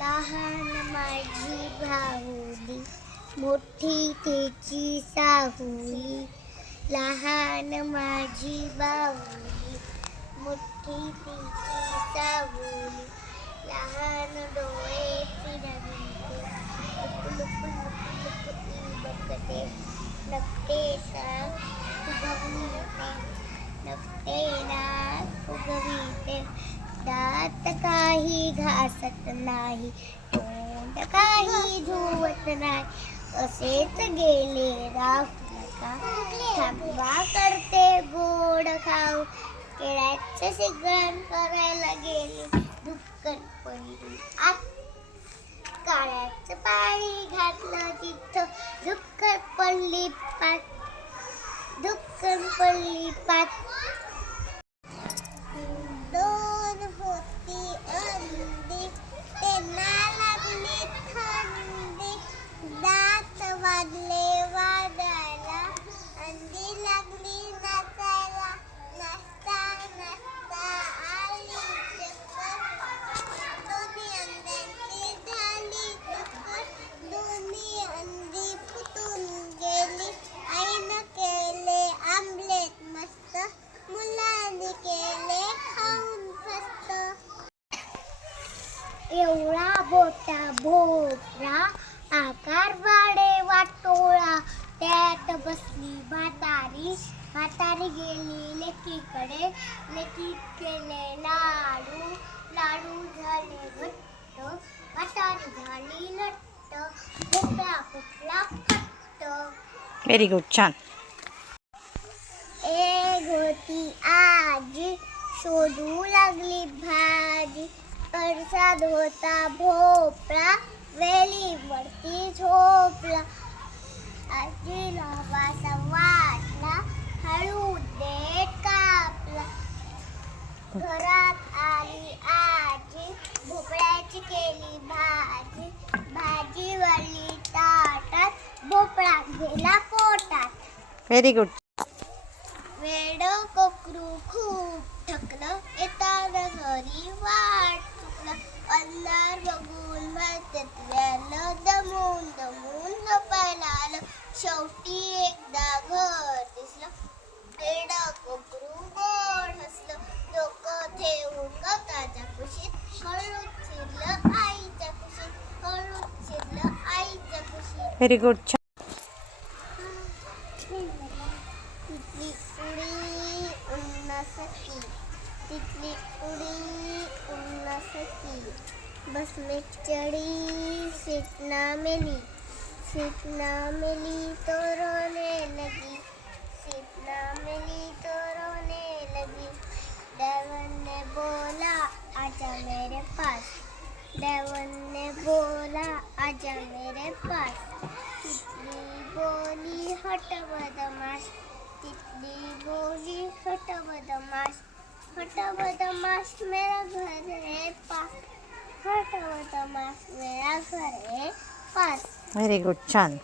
लहान माझी भाऊली, मोठी तिची साहुली. लहान माझी बाहुली, मोठी तिची साहुली. लहान डोळे फिरविते, लुक लुक लुक लुक बघते. नकटे नाक फुगविते, नकटे नाक फुगविते. दात काही घासत नाही, तोंड काही धुवत नाही. असेच गेले राहू नका, थांबा करते गोड खाऊ. केळ्याचं शिग्रण करायला गेली, दुक्कन पडली आत. काळ्याचं पाणी घातलं तिथं, दुक्कन पडली पात. दुक्कन पडली पात. दोन होती अंडी, त्यांना लागली थंडी. दात वाजले वाजायला, अंडी लागली नाचायला. नाचता नाचता आली चक्कर, दोन्ही अंड्यांची झाली टक्कर. दोन्ही अंडी फुटून गेली. आईनं केले आमलेट मस्त, मुलांनी केले खाऊन फस्त. एवढा मोठा भोपळा, आकार वाडे वाटोळा. त्यात बसली म्हातारी, म्हातारी गेली लेकीकडे. लेकी केले लाडू, लाडू झाले घट्ट. म्हातारी झाली लट्ट, भोपळा फुटला फट्ट. व्हेरी गुड, छान. एक होती आजी, शोधू लागली भाजी. परसाद होता भोपळा, वेलीवरती झोपला. आजीला वासा वाटला, हळू देठ कापला. घरात आली आजी, भोपळ्याची केली भाजी. भाजी वळली ताटात, भोपळा गेला पोटात. Very good. वेडं कोकरू खूप थकलं, येताना घरी वाट चुकलं. अंधार बघून भरत्यात व्यालं, दमून दमून झोपायला आलं. शेवटी एकदा घर दिसलं, वेडं कोकरू गोड हसलं. डोकं ठेवून गवताच्या कुशीत, हळूच शिरलं आईच्या कुशीत. हळूच शिरलं आईच्या कुशीत. व्हेरी गुड, छान. तिथली उडी उन्नासती, तिथली उडी उन्नासती. बसमेट चढ़ी सीट ना मिली, सीट ना मिली तो रोने लगी. सीट ना मिली तो रोने लगी. ड्राइवर ने बोला आजा मेरे पास, ड्राइवर ने बोला आजा मेरे पास. तितली बोली हट बदमाश, तितली बोली हट बदमाश. हट बदमाश मेरा घर है पास, हट बदमाश मेरा घर है पास. व्हेरी गुड, छान.